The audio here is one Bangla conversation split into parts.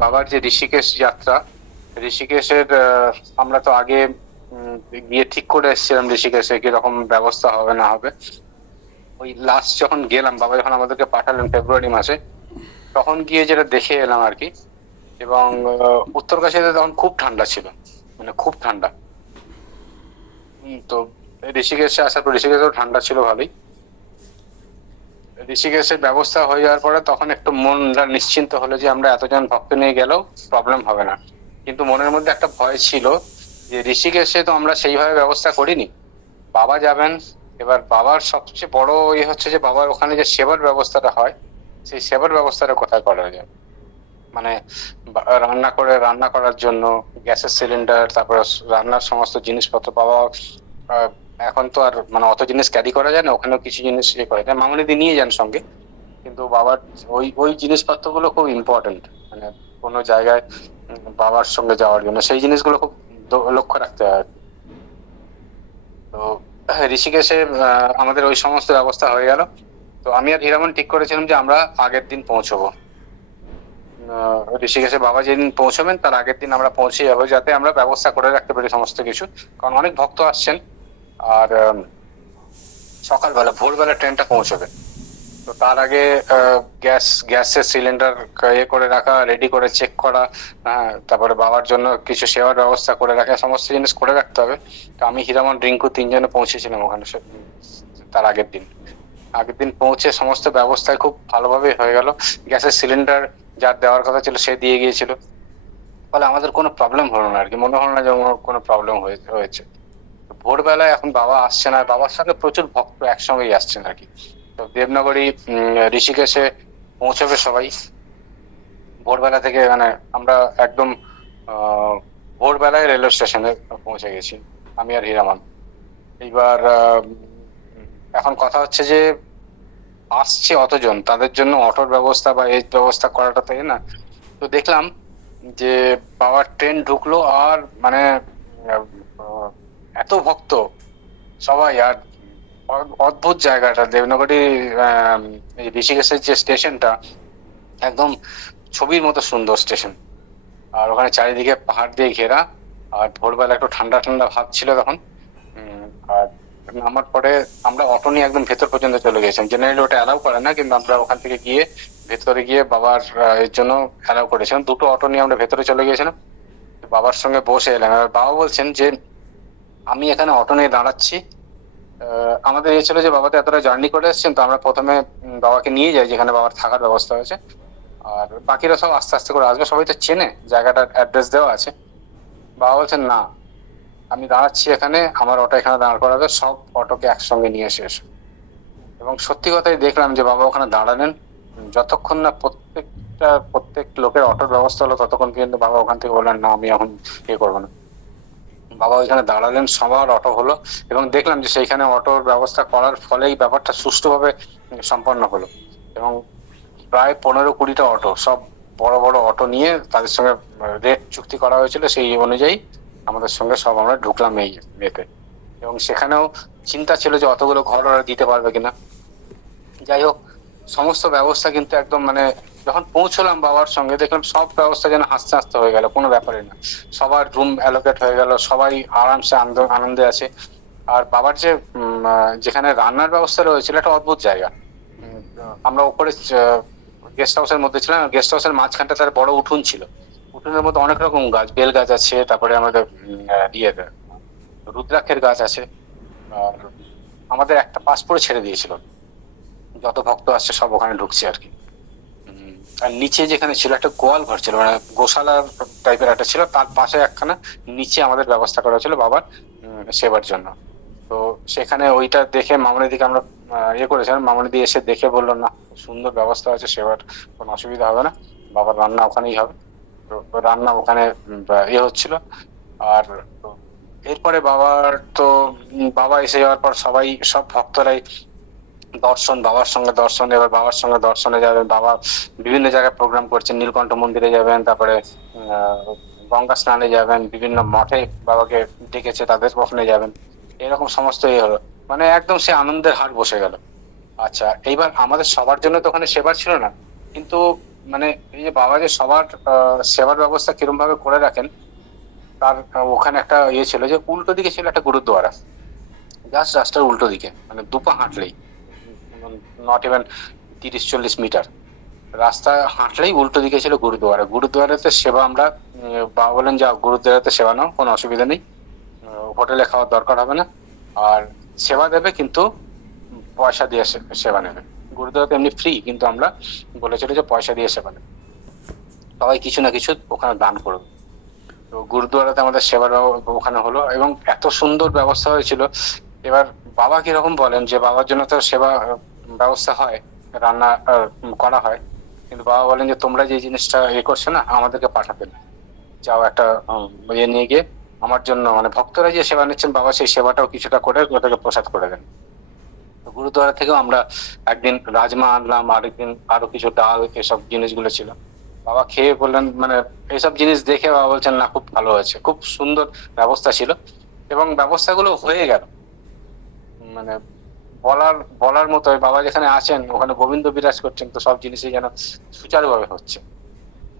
বাবার যে ঋষিকেশ যাত্রা, ঋষিকেশের আমরা তো আগে গিয়ে ঠিক করে এসেছিলাম ঋষিকেশে কিরকম ব্যবস্থা হবে না হবে। ওই লাস্ট যখন গেলাম, বাবা যখন আমাদেরকে পাঠালেন ফেব্রুয়ারি মাসে, তখন গিয়ে যেটা দেখে এলাম আর কি। এবং উত্তরকাশীতে তখন খুব ঠান্ডা ছিল, মানে খুব ঠান্ডা। তো ঋষিকেশে আসার পর ঋষিকেশেও ঠান্ডা ছিল ভালোই। ঋষিকেশের ব্যবস্থা হয়ে যাওয়ার পরে তখন একটু মনটা নিশ্চিন্ত হলো যে আমরা এতজন ভক্ত নিয়ে গেলেও প্রবলেম হবে না। কিন্তু মনের মধ্যে একটা ভয় ছিল যে ঋষিকেশে তো আমরা সেইভাবে ব্যবস্থা করিনি, বাবা যাবেন। এবার বাবার সবচেয়ে বড় ইয়ে হচ্ছে যে বাবার ওখানে যে সেবার ব্যবস্থাটা হয়, সেই সেবার ব্যবস্থাটা কোথায় করা যায়। মানে রান্না করার জন্য গ্যাসের সিলিন্ডার, তারপরে রান্নার সমস্ত জিনিসপত্র পাওয়া। আহ, এখন তো আর মানে অত জিনিস ক্যারি করা যায় না, ওখানেও কিছু জিনিস ইয়ে করে যায়, মামুনিদি নিয়ে যান সঙ্গে। কিন্তু বাবার ওই ওই জিনিসপত্র গুলো খুব ইম্পর্টেন্ট, মানে কোনো জায়গায় বাবার সঙ্গে যাওয়ার জন্য সেই জিনিসগুলো খুব লক্ষ্য রাখতে হয়। তো ঋষিকেশে আমাদের ওই সমস্ত ব্যবস্থা হয়ে গেল। তো আমি আর হীরামন ঠিক করেছিলাম যে আমরা আগের দিন পৌঁছবো। ঋষিকেশে বাবা যেদিন পৌঁছবেন তার আগের দিন আমরা পৌঁছে যাবো, যাতে আমরা ব্যবস্থা করে রাখতে পারি সমস্ত কিছু। কারণ অনেক ভক্ত আসছেন। আর সকালবেলা ভোরবেলা ট্রেনটা পৌঁছবে। তো তার আগে গ্যাসের সিলিন্ডার ইয়ে করে রাখা, রেডি করে চেক করা, তারপরে বাবার জন্য কিছু সেবার ব্যবস্থা করে রাখা, সমস্ত জিনিস করে রাখতে হবে। তো আমি হীরামন রিঙ্কু তিনজনে পৌঁছেছিলাম ওখানে তার আগের দিন পৌঁছে সমস্ত ব্যবস্থায় খুব ভালোভাবে হয়ে গেল। গ্যাসের সিলিন্ডার যার দেওয়ার কথা ছিল সে দিয়ে গিয়েছিল, ফলে আমাদের কোনো প্রবলেম হলো না আর কি, মনে হলো না যে কোনো প্রবলেম হয়েছে। ভোরবেলায় এখন বাবা আসছেন আর বাবার সঙ্গে প্রচুর ভক্ত একসঙ্গেই আসছেন আর কি। তো দেবনগরী ঋষিকেশে পৌঁছবে সবাই ভোরবেলা থেকে। মানে আমরা একদম ভোরবেলায় রেলওয়ে স্টেশনে পৌঁছে গেছি আমি আর হীরামন। এইবার এখন কথা হচ্ছে যে আসছে অতজন, তাদের জন্য অটোর ব্যবস্থা বা এই ব্যবস্থা করাটা তাই না। তো দেখলাম যে বাবার ট্রেন ঢুকলো আর মানে এত ভক্ত সবাই। আর অদ্ভুত জায়গাটা দেবনগরী, এই ঋষিকেশের যে স্টেশনটা একদম ছবির মতো সুন্দর স্টেশন। আর ওখানে চারিদিকে পাহাড় দিয়ে ঘেরা। আর ভোরবেলা একটু ঠান্ডা ঠান্ডা ভাব ছিল তখন। আর নামার পরে আমরা অটো নিয়ে একদম ভেতর পর্যন্ত চলে গেছিলাম। জেনারেলি ওটা অ্যালাউ করে না, কিন্তু আমরা ওখান থেকে গিয়ে ভেতরে গিয়ে বাবার এর জন্য অ্যালাউ করেছিলাম। দুটো অটো নিয়ে আমরা ভেতরে চলে গিয়েছিলাম, বাবার সঙ্গে বসে এলাম। এবার বাবা বলছেন যে আমি এখানে অটো নিয়ে দাঁড়াচ্ছি, আমাদের এই ছিল যে বাবা তো এতটা জার্নি করে এসেছেন, তো আমরা প্রথমে বাবাকে নিয়ে যাই যেখানে বাবার থাকার ব্যবস্থা হয়েছে। আর বাকিরা সব আস্তে আস্তে করে আসবে, সবাই তো চেনে জায়গাটার অ্যাড্রেস দেওয়া আছে। বাবা বলছেন না, আমি দাঁড়াচ্ছি এখানে, আমার অটো এখানে দাঁড় করাবে, সব অটোকে একসঙ্গে নিয়ে এসে এসো। এবং সত্যি কথাই দেখলাম যে বাবা ওখানে দাঁড়ালেন। যতক্ষণ না প্রত্যেক লোকের অটোর ব্যবস্থা হলো ততক্ষণ কিন্তু বাবা ওখান থেকে বললেন না আমি এখন ইয়ে করবো না। বাবা ওইখানে দাঁড়ালেন, সবার অটো হলো। এবং দেখলাম যে সেইখানে অটোর ব্যবস্থা করার ফলে এই ব্যাপারটা সুষ্ঠুভাবে সম্পন্ন হলো। এবং প্রায় 15-20টা অটো, সব বড় বড় অটো নিয়ে তাদের সঙ্গে রেট চুক্তি করা হয়েছিল, সেই অনুযায়ী আমাদের সঙ্গে সব আমরা ঢুকলাম এই ইয়েতে। এবং সেখানেও চিন্তা ছিল যে অতগুলো ঘর ওরা দিতে পারবে কিনা। যাই হোক, সমস্ত ব্যবস্থা কিন্তু একদম মানে যখন পৌঁছলাম বাবার সঙ্গে দেখলাম সব ব্যবস্থা যেন হাসতে হাসতে হয়ে গেল, কোনো ব্যাপারই না। সবার রুম অ্যালোকেট হয়ে গেল, সবাই আরামসে আনন্দে আছে। আর বাবার যে যেখানে রান্নার ব্যবস্থা রয়েছিল একটা অদ্ভুত জায়গা। আমরা উপরে গেস্ট হাউসের মধ্যে ছিলাম, গেস্ট হাউসের মাঝখানটা তার বড় উঠোন ছিল। উঠোনের মধ্যে অনেক রকম গাছ, বেল গাছ আছে, তারপরে আমাদের ইয়ে রুদ্রাক্ষের গাছ আছে। আর আমাদের একটা পাস করে ছেড়ে দিয়েছিল, যত ভক্ত আসছে সব ওখানে ঢুকছে আর কি। আর নিচে যেখানে ছিল একটা গোয়াল ঘর ছিল, মানে গোশালা টাইপের একটা ছিল, তার পাশে একখানা নিচে আমাদের ব্যবস্থা করা ছিল বাবার সেবার জন্য। তো সেখানে ওইটা দেখে মামনিদিকে আমরা ইয়ে করেছিলাম, মামনিদি এসে দেখে বললো না সুন্দর ব্যবস্থা আছে, সেবার কোনো অসুবিধা হবে না, বাবার রান্না ওখানেই হবে। তো রান্না ওখানে ইয়ে হচ্ছিল। আর এরপরে বাবা এসে যাওয়ার পর সব ভক্তরাই বাবার সঙ্গে দর্শন, এবার বাবার সঙ্গে দর্শনে যাবেন। বাবা বিভিন্ন জায়গায় প্রোগ্রাম করছেন, নীলকণ্ঠ মন্দিরে যাবেন, তারপরে গঙ্গা স্নানে যাবেন, বিভিন্ন মঠে বাবাকে ডেকেছে তাদের ওখানে যাবেন। এরকম সমস্ত ইয়ে হলো, মানে একদম সে আনন্দের হাট বসে গেল। আচ্ছা, এইবার আমাদের সবার জন্য তো ওখানে সেবার ছিল না, কিন্তু মানে এই যে বাবা যে সবার সেবার ব্যবস্থা কিরম ভাবে করে রাখেন, তার ওখানে একটা ইয়ে ছিল যে উল্টো দিকে ছিল একটা গুরুদ্বারা, জাস্ট রাস্তার উল্টো দিকে, মানে দুপা হাঁটলেই, নট ইভেন 30-40 মিটার রাস্তা হাঁটলেই উল্টো দিকে ছিল গুরুদুয়ারা। গুরুদুয়ারাতে সেবা আমরা, বাবা বলেন যাও গুরুদুয়ারাতে সেবা নাও, কোনো অসুবিধা নেই, হোটেলে খাওয়ার দরকার হবে না, আর সেবা দেবে কিন্তু পয়সা দিয়ে সেবা নেবে। গুরুদুয়ারাতে এমনি ফ্রি, কিন্তু আমরা বলেছিল যে পয়সা দিয়ে সেবা নেবে, সবাই কিছু না কিছু ওখানে দান করবে। তো গুরুদুয়ারাতে আমাদের সেবার ওখানে হলো, এবং এত সুন্দর ব্যবস্থা হয়েছিল। এবার বাবা কিরকম বলেন যে বাবার জন্য তো সেবা ব্যবস্থা হয়, রান্না করা হয়, কিন্তু বাবা বলেন যে তোমরা যে জিনিসটা ইয়ে করছো না, আমাদেরকে পাঠাতে না, যাও একটা ইয়ে নিয়ে গিয়ে আমার জন্য, মানে ভক্তরা যে সেবা নিচ্ছেন বাবা সেই সেবাটাও কিছুটা করে ওটাকে প্রসাদ করে দেন। তো গুরুদুয়ারা থেকেও আমরা একদিন রাজমা আনলাম, আরেকদিন আরো কিছু ডাল, এসব জিনিসগুলো ছিল। বাবা খেয়ে বললেন, মানে এইসব জিনিস দেখে বাবা বলছেন না খুব ভালো হয়েছে, খুব সুন্দর ব্যবস্থা ছিল, এবং ব্যবস্থাগুলো হয়ে গেল, মানে বলার বলার মতো। বাবা যেখানে আছেন ওখানে গোবিন্দ বিরাজ করছেন, তো সব জিনিসই যেন সুচারুভাবে হচ্ছে,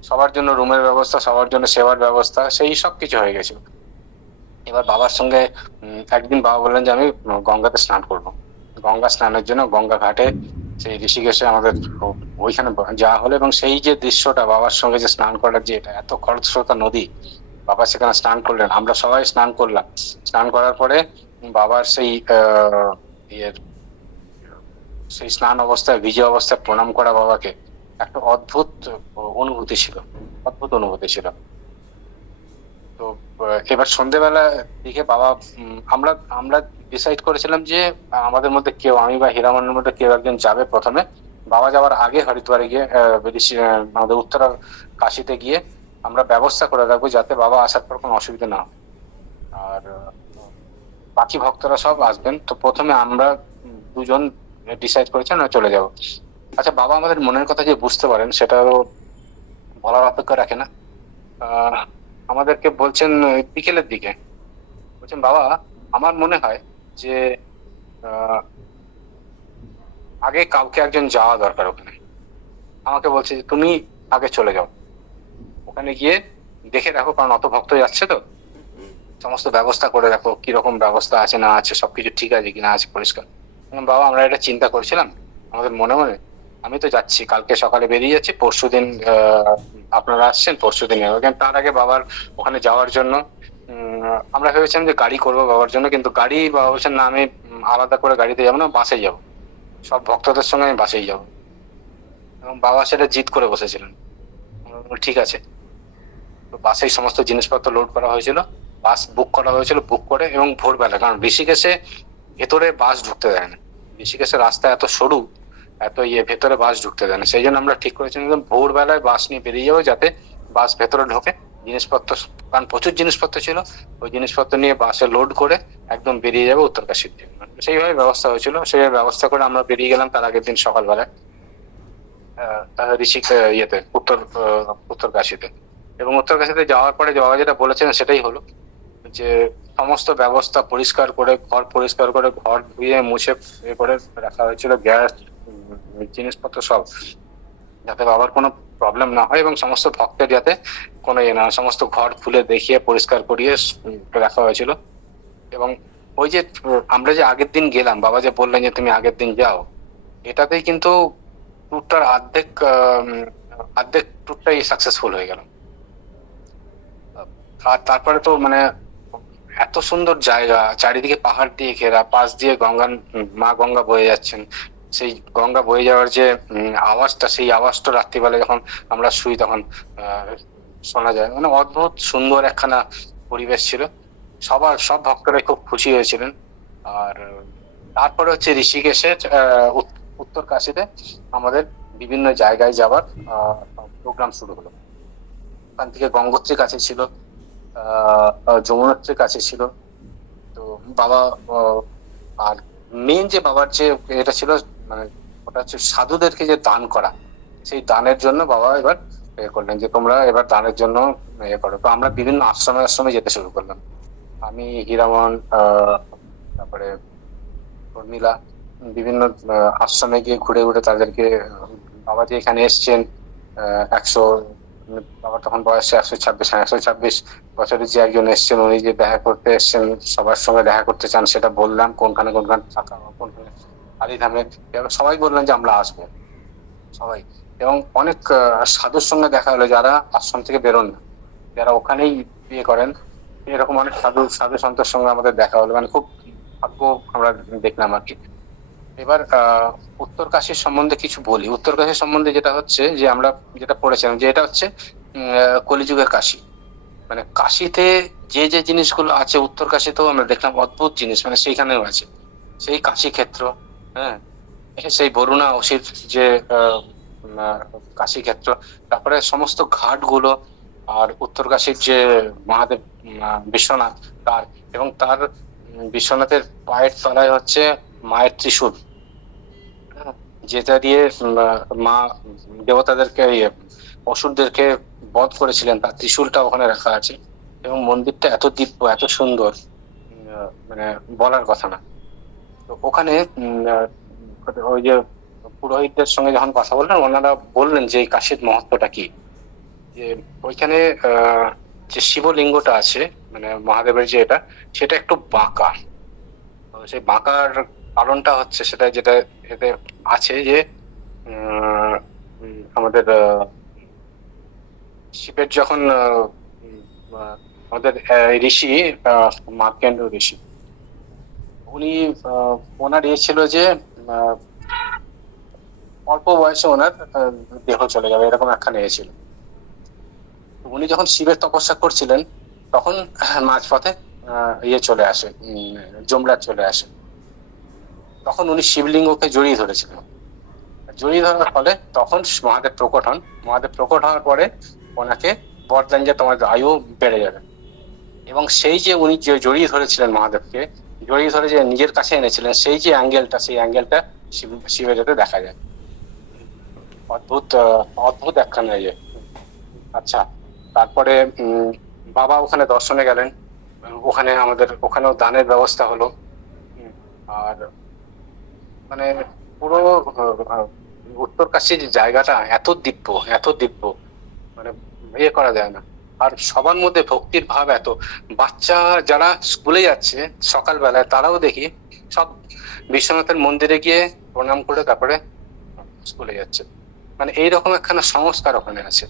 সবার জন্য রুমের ব্যবস্থা, সবার জন্য সেবার ব্যবস্থা, সেই সব কিছু হয়ে গেছিল। এবার বাবার সঙ্গে একদিন বাবা বললেন যে আমি গঙ্গাতে স্নান করব। গঙ্গা স্নানের জন্য গঙ্গা ঘাটে, সেই ঋষিকেশে আমাদের ওইখানে যাওয়া হলো, এবং সেই যে দৃশ্যটা বাবার সঙ্গে যে স্নান করার, যে এটা এত খরস্রোতা নদী, বাবা সেখানে স্নান করলেন, আমরা সবাই স্নান করলাম। স্নান করার পরে বাবার সেই ইয়ের সেই স্নান অবস্থায়, ভিজে অবস্থায় প্রণাম করা বাবাকে, একটা অদ্ভুত অনুভূতি ছিল, অদ্ভুত অনুভূতি ছিল। তো এবার সন্ধ্যেবেলা দিকে বাবা, আমরা আমরা ডিসাইড করেছিলাম যে আমাদের মধ্যে কেউ, আমি বা হীরামনের মধ্যে কেউ একজন যাবে প্রথমে। বাবা যাওয়ার আগে হরিদ্বারে গিয়ে আমাদের উত্তরা কাশিতে গিয়ে আমরা ব্যবস্থা করে রাখবো, যাতে বাবা আসার পর কোনো অসুবিধা না হয়। আর বাকি ভক্তরা সব আসবেন, তো প্রথমে আমরা দুজন ডিসাইড করেছি আমরা চলে যাব। আচ্ছা, বাবা আমাদের মনের কথা যে বুঝতে পারেন সেটাও বলার অপেক্ষা রাখে না। আহ আমাদেরকে বলছেন বিকেলের দিকে, বলছেন বাবা আমার মনে হয় যে আগে কাউকে একজন যাওয়া দরকার ওখানে। আমাকে বলছে যে তুমি আগে চলে যাও, ওখানে গিয়ে দেখে রাখো, কারণ অত ভক্ত যাচ্ছে তো, সমস্ত ব্যবস্থা করে রাখো, কিরকম ব্যবস্থা আছে না আছে, সবকিছু ঠিক আছে কিনা আছে পরিষ্কার। বাবা আমরা এটা চিন্তা করছিলাম আমাদের মনে মনে, আমি তো যাচ্ছি, কালকে সকালে বেরিয়ে যাচ্ছি, পরশুদিন আপনারা আসছেন, পরশুদিন তার আগে বাবার ওখানে যাওয়ার জন্য আমরা ভেবেছিলাম যে গাড়ি করবো বাবার জন্য, কিন্তু গাড়ি বাবা বলছেন না, আমি আলাদা করে গাড়িতে যাবো না, বাসে যাবো, সব ভক্তদের সঙ্গে আমি বাসেই যাবো। এবং বাবা সেটা জিদ করে বসেছিলেন। ঠিক আছে, তো বাসেই সমস্ত জিনিসপত্র লোড করা হয়েছিল, বাস বুক করা হয়েছিল, বুক করে, এবং ভোরবেলা, কারণ ঋষিকেশে ভেতরে বাস ঢুকতে দেয় না, ঋষিকেশের রাস্তা এত সরু, এত ভেতরে বাস ঢুকতে দেয় না, সেই জন্য আমরা ঠিক করেছিলাম একদম ভোরবেলায় বাস নিয়ে বেরিয়ে যাবো, যাতে বাস ভেতরে ঢোকে, জিনিসপত্র, কারণ প্রচুর জিনিসপত্র ছিল, ওই জিনিসপত্র নিয়ে বাসে লোড করে একদম বেরিয়ে যাবে উত্তরকাশীর দিকে। সেইভাবে ব্যবস্থা হয়েছিল, সেইভাবে ব্যবস্থা করে আমরা বেরিয়ে গেলাম তার আগের দিন সকালবেলায় ঋষিক ইয়েতে উত্তরকাশীতে। এবং উত্তরকাশীতে যাওয়ার পরে বাবা যেটা বলেছেন সেটাই হলো, যে সমস্ত ব্যবস্থা পরিষ্কার করে, ঘর পরিষ্কার করে, ঘর ধুয়ে মুছে এ করে রাখা হয়েছিল, গ্যাস জিনিসপত্র সব, যাতে বাবার কোনো প্রবলেম না হয়, এবং সমস্ত ভক্তের যাতে কোনো ইয়ে না, সমস্ত ঘর খুলে দেখিয়ে পরিষ্কার করিয়ে রাখা হয়েছিল। এবং ওই যে আমরা যে আগের দিন গেলাম, বাবা যে বললেন যে তুমি আগের দিন যাও, এটাতেই কিন্তু ট্যুরটার অর্ধেক ট্যুরটাই সাকসেসফুল হয়ে গেল। আর তারপরে তো মানে এত সুন্দর জায়গা, চারিদিকে পাহাড় দিয়ে ঘেরা, পাশ দিয়ে মা গঙ্গা বয়ে যাচ্ছেন, সেই গঙ্গা বয়ে যাওয়ার যে আওয়াজটা, সেই আওয়াজটা রাত্রিবেলা যখন আমরা শুই তখন শোনা যায়, মানে অদ্ভুত সুন্দর একখানা পরিবেশ ছিল। সব ভক্তরাই খুব খুশি হয়েছিলেন। আর তারপরে হচ্ছে ঋষিকেশের উত্তর কাশীতে আমাদের বিভিন্ন জায়গায় যাবার প্রোগ্রাম শুরু হলো। ওখান থেকে গঙ্গোত্রীর কাছে ছিল, যমুনোত্রীর কাছে ছিল। তো বাবা আর মেন যে বাবার যে এটা ছিল, মানে ওটা হচ্ছে সাধুদেরকে যে দান করা, সেই দানের জন্য বাবা এবার করলেন যে তোমরা এবার দানের জন্য করো। তো আমরা বিভিন্ন আশ্রমে আশ্রমে যেতে শুরু করলাম, আমি, হীরামন, তারপরে উর্মিলা, বিভিন্ন আশ্রমে গিয়ে ঘুরে ঘুরে তাদেরকে, বাবা যে এখানে এসছেন একশো, বাবার তখন বয়স 126, 126 বছরের যে একজন এসছেন, উনি যে দেখা করতে এসছেন, সবার সঙ্গে দেখা করতে চান, সেটা বললাম কোনখানে কোনখানে থাকা, কোনখানে কালীধামে, সবাই বললেন যে আমরা আসবো, সবাই। এবং অনেক সাধুর সঙ্গে দেখা হলো যারা আশ্রম থেকে বেরোন না, যারা ওখানেই বিয়ে করেন, এরকম অনেক সাধু সাধু সন্তের সঙ্গে আমাদের দেখা হলো, মানে খুব ভাগ্য আমরা দেখলাম আর কি। এবার উত্তরকাশীর সম্বন্ধে কিছু বলি। উত্তরকাশী সম্বন্ধে যেটা হচ্ছে যে আমরা যেটা পড়েছিলাম যে এটা হচ্ছে কলিযুগের কাশী। মানে কাশীতে যে যে জিনিসগুলো আছে উত্তরকাশীতেও আমরা দেখলাম অদ্ভুত জিনিস, মানে সেইখানেও আছে। সেই কাশী ক্ষেত্র, হ্যাঁ, সেই বরুণা অসির যে কাশী ক্ষেত্র, তারপরে সমস্ত ঘাট গুলো, আর উত্তরকাশীর যে মহাদেব বিশ্বনাথ, তার এবং তার বিশ্বনাথের পায়ের তলায় হচ্ছে মায়ের ত্রিশূল, হ্যাঁ, যেটা দিয়ে মা দেবতাদেরকে অসুরদেরকে বধ করেছিলেন, তার ত্রিশূলটা ওখানে রাখা আছে। এবং মন্দিরটা এত দিব্য, এত সুন্দর, মানে বলার কথা না। তো ওখানে ওই যে পুরোহিতদের সঙ্গে যখন কথা বললেন, ওনারা বললেন যে এই কাশীর মহত্বটা কি, যে ওইখানে যে শিবলিঙ্গটা আছে, মানে মহাদেবের যে এটা, সেটা একটু বাঁকা। তো সেই বাঁকার কারণটা হচ্ছে সেটা যেটা এতে আছে যে আমাদের শিবের যখন আমাদের ঋষি মার্কেন্ড ঋষি, উনি ওনার ইয়ে ছিল যে আহ, অল্প বয়সে ওনার দেহ চলে যাবে, এরকম একখানে ইয়ে ছিল। তো উনি যখন শিবের তপস্যা করছিলেন, তখন মাঝপথে ইয়ে চলে আসে, যমরাজ চলে আসে। তখন উনি শিবলিঙ্গকে জড়িয়ে ধরেছিলেন। জড়িয়ে ধরার ফলে তখন মহাদেব প্রকট হন। মহাদেব প্রকট হওয়ার পরে ওনাকে বর দেন যে তোমার আয়ু বেড়ে যাবে। এবং সেই যে উনি যে জড়িয়ে ধরেছিলেন মহাদেবকে, জড়িয়ে ধরে যে নিজের কাছে এনেছিলেন, সেই যে অ্যাঙ্গেলটা, সেই অ্যাঙ্গেলটা শিবের যাতে দেখা যায়। অদ্ভুত অদ্ভুত একখানা ইয়ে। আচ্ছা, তারপরে বাবা ওখানে দর্শনে গেলেন। ওখানে আমাদের ওখানেও দানের ব্যবস্থা হলো। আর মানে পুরো উত্তরকাশীর জায়গাটা এত দিব্য, এত দিব্য, মানে ইয়ে করা যায় না। আর সবার মধ্যে ভক্তির ভাব এত, বাচ্চা যারা স্কুলে যাচ্ছে সকালবেলায়, তারাও দেখি সব বিশ্বনাথের মন্দিরে গিয়ে প্রণাম করে তারপরে স্কুলে যাচ্ছে। মানে এইরকম একখানা সংস্কার ওখানে আছে।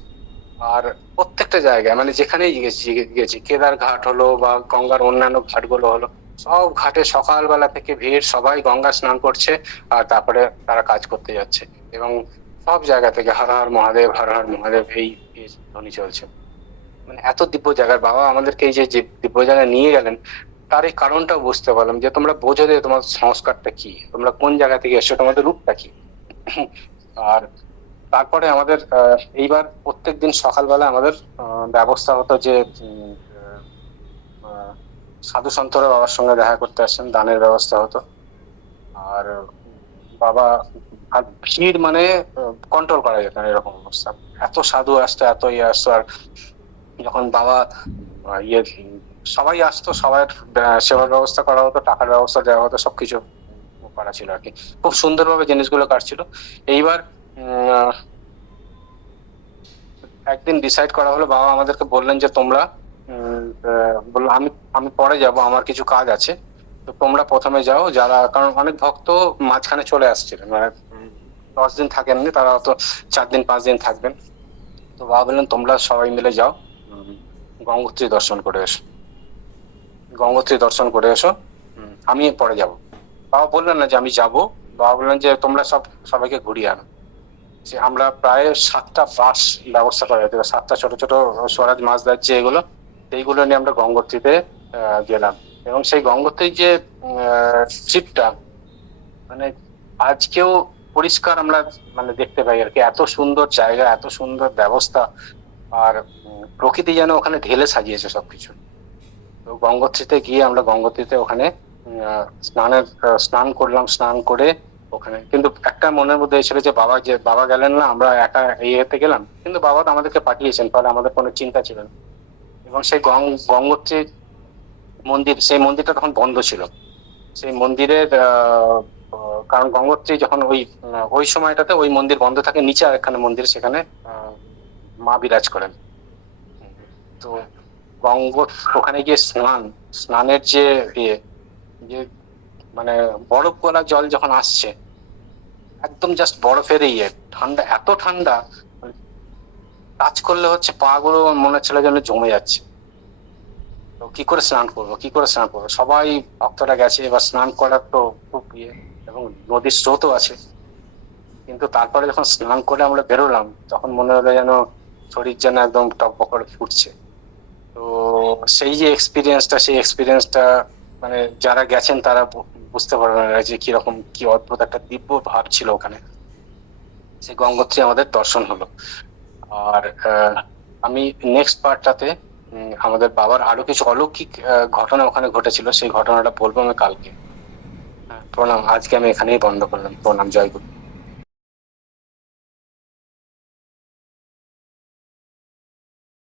আর প্রত্যেকটা জায়গায়, মানে যেখানেই গেছি গেছি কেদার ঘাট হলো বা গঙ্গার অন্যান্য ঘাটগুলো হলো, সব ঘাটে সকালবেলা থেকে ভিড়, সবাই গঙ্গা স্নান করছে আর তারপরে তারা কাজ করতে যাচ্ছে। এবং সব জায়গা থেকে হর হর মহাদেব, হর হর মহাদেব, এই ধ্বনি চলছে। মানে এত দিব্য জায়গায় বাবা আমাদেরকে এই যে যে দিব্য জায়গায় নিয়ে গেলেন, তার এই কারণটাও বুঝতে পারলাম যে তোমরা বোঝো যে তোমার সংস্কারটা কি, তোমরা কোন জায়গা থেকে এসছো, তোমাদের রূপটা কি। আর তারপরে আমাদের এইবার প্রত্যেকদিন সকালবেলা আমাদের ব্যবস্থা হতো যে আহ, সাধু সন্তরা বাবার সঙ্গে দেখা করতে আসছেন, দানের ব্যবস্থা হতো। আর বাবা, আর ভিড় মানে কন্ট্রোল করা যেত না, এরকম অবস্থা। এত সাধু আসতো, এত ইয়ে আসতো। আর যখন বাবা ইয়ে সবাই আসতো, সবার সেবার ব্যবস্থা করা হতো, টাকার ব্যবস্থা দেওয়া হতো, সবকিছু করা ছিল আর কি। খুব সুন্দরভাবে জিনিসগুলো কাটছিল। এইবার একদিন ডিসাইড করা হলো, বাবা আমাদেরকে বললেন যে তোমরা বললো আমি আমি পরে যাব, আমার কিছু কাজ আছে, তো তোমরা প্রথমে যাও। যারা, কারণ অনেক ভক্ত মাঝখানে চলে আসছিলেন, মানে 10 দিন থাকেননি, তারা তো 4 দিন 5 দিন থাকবেন। তো বাবা বললেন তোমরা সবাই মিলে যাও, গঙ্গোত্রী দর্শন করে এসো, গঙ্গোত্রী দর্শন করে এসো, আমি পরে যাব। বাবা বললেন না যে আমি যাব, বাবা বললেন যে তোমরা সবাইকে ঘুরিয়ে আনো। যে আমরা প্রায় 7টা বাস ব্যবস্থা করা যেত, 7টা ছোট ছোট স্বরাজ মাছ যাচ্ছে, এগুলো এইগুলো নিয়ে আমরা গঙ্গোত্রীতে গেলাম। এবং সেই গঙ্গোত্রীর যে ট্রিপটা, মানে আজকেও পরিষ্কার আমরা মানে দেখতে পাই আর কি। এত সুন্দর জায়গা, এত সুন্দর ব্যবস্থা, আর প্রকৃতি যেন ওখানে ঢেলে সাজিয়েছে সবকিছু। তো গঙ্গোত্রীতে গিয়ে আমরা গঙ্গোত্রীতে ওখানে স্নান করলাম। স্নান করে ওখানে কিন্তু একটা মনের মধ্যে এসেছিল যে বাবা গেলেন না, আমরা একা ইয়েতে গেলাম, কিন্তু বাবা তো আমাদেরকে পাঠিয়েছেন, ফলে আমাদের কোনো চিন্তা ছিল না। এবং সেই গঙ্গোত্রী মন্দির, সেই মন্দিরটা তখন বন্ধ ছিল। সেই মন্দিরের কারণ গঙ্গোত্রী যখন ওই সময়টাতে ওই মন্দির বন্ধ থাকে, নিচে আরেকখানে মন্দির, সেখানে মা বিরাজ করেন। তো ওখানে গিয়ে স্নানের যে ইয়ে, যে মানে বরফ গলা জল যখন আসছে, একদম জাস্ট বরফের ইয়ে, ঠান্ডা, এত ঠান্ডা, টাচ করলে হচ্ছে পা গুলো মনে হচ্ছিল যেন জমে যাচ্ছে। তো কি করে স্নান করবো, কি করে স্নান করবো, সবাই ভক্তরা গেছে, এবার স্নান করার তো খুব ইয়ে, এবং নদীর স্রোতও আছে। কিন্তু তারপরে যখন স্নান করে আমরা বেরোলাম, তখন মনে হলো যেন শরীর যেন একদম টকবক করে ফুটছে। তো সেই যে এক্সপিরিয়েন্সটা, সেই এক্সপিরিয়েন্সটা মানে যারা গেছেন তারা বুঝতে পারবেন যে কিরকম, কি অদ্ভুত একটা দিব্য ভাব ছিল ওখানে। সেই গঙ্গোত্রী আমাদের দর্শন হলো। আর আমি নেক্সট পার্টটাতে আমাদের বাবার আরো কিছু অলৌকিক ঘটনা ওখানে ঘটেছিল, সেই ঘটনাটা বলবো আমি কালকে। প্রণাম, আজকে আমি এখানেই বন্ধ করলাম। প্রণাম, জয় গুরু।